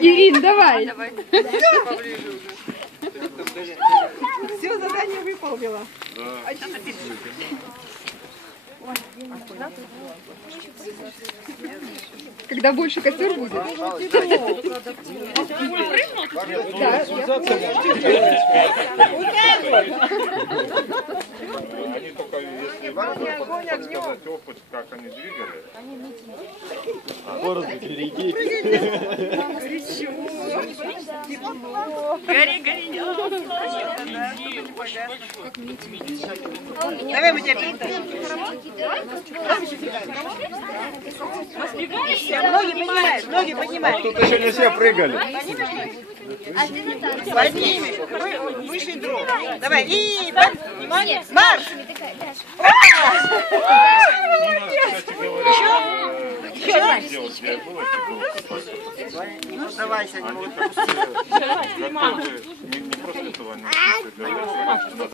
Ирин, давай. Все, задание выполнила. Когда больше костер будет? Да. Они только, если сказать опыт, как они двигали. Города береги. Гори, гори, давай мы тебя перетащим. Ноги поднимай. Тут еще не все прыгали. Поднимешь. Выше друг. Давай. И внимание. Марш. Ну, давай, не просто этого не